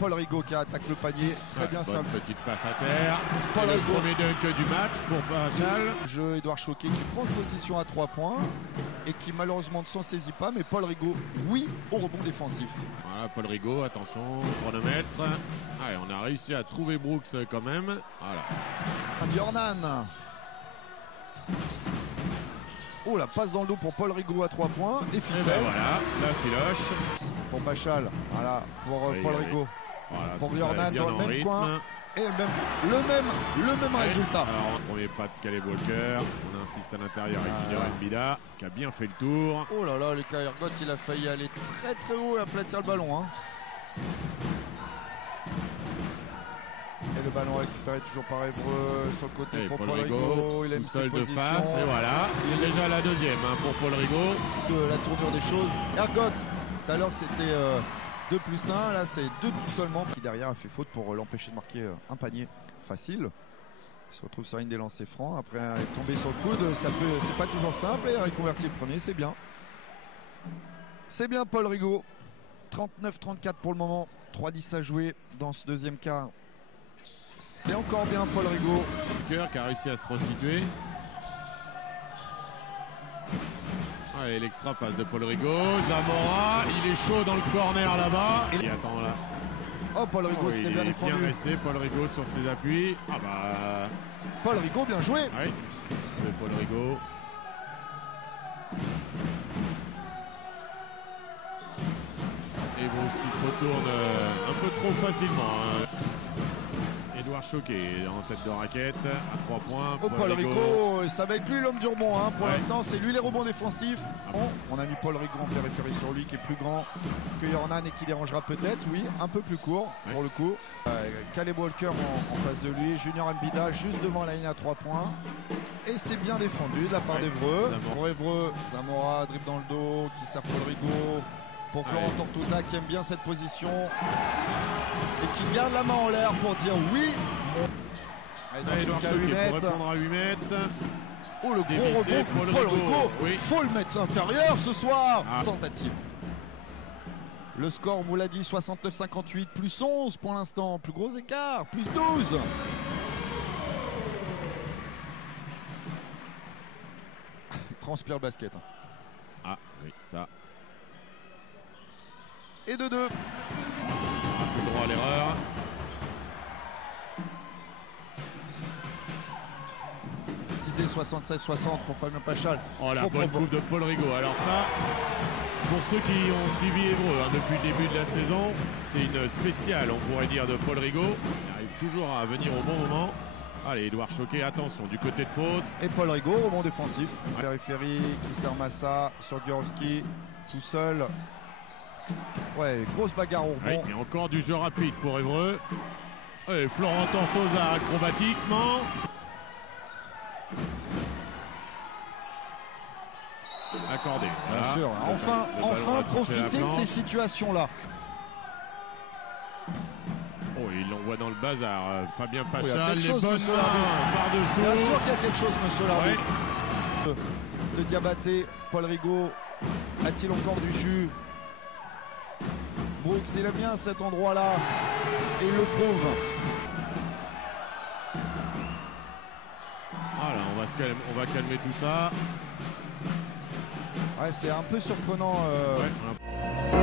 Paul Rigaud qui attaque le panier. Très bien ça. Petite passe à terre. Paul Le Rigaud. premier dunk du match pour Pachal. Jeu Edouard Choquet qui prend une position à 3 points et qui malheureusement ne s'en saisit pas. Mais Paul Rigaud, oui, au rebond défensif. Voilà, Paul Rigaud, attention, chronomètre. Allez, on a réussi à trouver Brooks quand même. Voilà. Bjornan. Oh, la passe dans le dos pour Paul Rigaud à 3 points. Et Et ficelle. ben voilà, la filoche. Pour Pachal. Voilà, pour Oui, Paul oui. Rigaud. Voilà, Pour tout ça Bjornan bien dans le en même rythme. coin. Et le même résultat. Alors, premier pas de Caleb Walker. On insiste à l'intérieur avec Junior Mbida qui a bien fait le tour. Oh là là, le Ergot, il a failli aller très très haut et aplatir le ballon. Hein. Et le ballon récupéré toujours par Évreux sur le côté Et pour Paul Paul Rigaud. Il a tout mis ses seul de positions. face. Et voilà, c'est déjà la deuxième pour Paul Rigaud. De la tournure des choses. Ergot, tout à l'heure c'était 2+1, là c'est 2 tout seulement. Qui derrière a fait faute pour l'empêcher de marquer un panier facile. Il se retrouve sur une des lancers francs. Après être tombé sur le coude, c'est pas toujours simple. Et reconverti le premier, c'est bien. C'est bien Paul Rigaud. 39-34 pour le moment. 3-10 à jouer dans ce deuxième quart. C'est encore bien Paul Rigaud. Walker qui a réussi à se resituer. Allez, l'extra passe de Paul Rigaud. Zamora, il est chaud dans le corner là-bas. Il attend là. Oh, Paul Rigaud, c'était bien défendu. Bien resté, Paul Rigaud sur ses appuis. Ah bah. Paul Rigaud, bien joué. Oui, de Paul Rigaud. Et Bruce qui se retourne un peu trop facilement. Edouard Choquet en tête de raquette à 3 points. Oh, Paul Rigaud, ça va être lui l'homme du rebond. Hein. Pour l'instant, c'est lui les rebonds défensifs. Bon, on a mis Paul Rigaud en périphérie sur lui, qui est plus grand que Jornan et qui dérangera peut-être. Oui, un peu plus court pour le coup. Caleb Walker en face de lui. Junior Mbida juste devant la ligne à 3 points. Et c'est bien défendu de la part d'Évreux. Pour Évreux, Zamora dribble dans le dos, qui sert Paul Rigaud. Pour Florent Tortosa qui aime bien cette position et qui garde la main en l'air pour dire oui. Edouard Choquet pour répondre à 8 mètres. Oh, le gros rebond Paul Rigaud. Oui. Faut le mettre à l'intérieur ce soir. Tentative. Le score, on vous l'a dit, 69-58, plus 11 pour l'instant. Plus gros écart, plus 12. Il transpire le basket. Ah oui, ça. Et de 2. On a plus le droit à l'erreur. Cisé 76-60 pour Fabien Pachal. Oh la bonne coupe de Paul Rigaud. Alors ça, pour ceux qui ont suivi Évreux depuis le début de la saison, c'est une spéciale, on pourrait dire, de Paul Rigaud. Il arrive toujours à venir au bon moment. Allez, Edouard Choquet, attention, du côté de Fausse. Et Paul Rigaud, rebond défensif. Périphérie qui sert Massa sur Gurovski, tout seul. Ouais, grosse bagarre au rebond. Et encore du jeu rapide pour Évreux. Et Florent Tortosa acrobatiquement. Accordé. Voilà. Bien sûr, enfin profiter de ces situations-là. Oh, il l'envoie dans le bazar. Fabien Pachal, il y a quelque les chose, bonnes monsieur mains par-dessous. Bien sûr qu'il y a quelque chose, monsieur l'arbitre. Le Diabaté, Paul Rigaud, a-t-il encore du jus? Brooks, il aime bien cet endroit-là et il le prouve. Voilà, on va calmer tout ça. Ouais, c'est un peu surprenant. Ouais.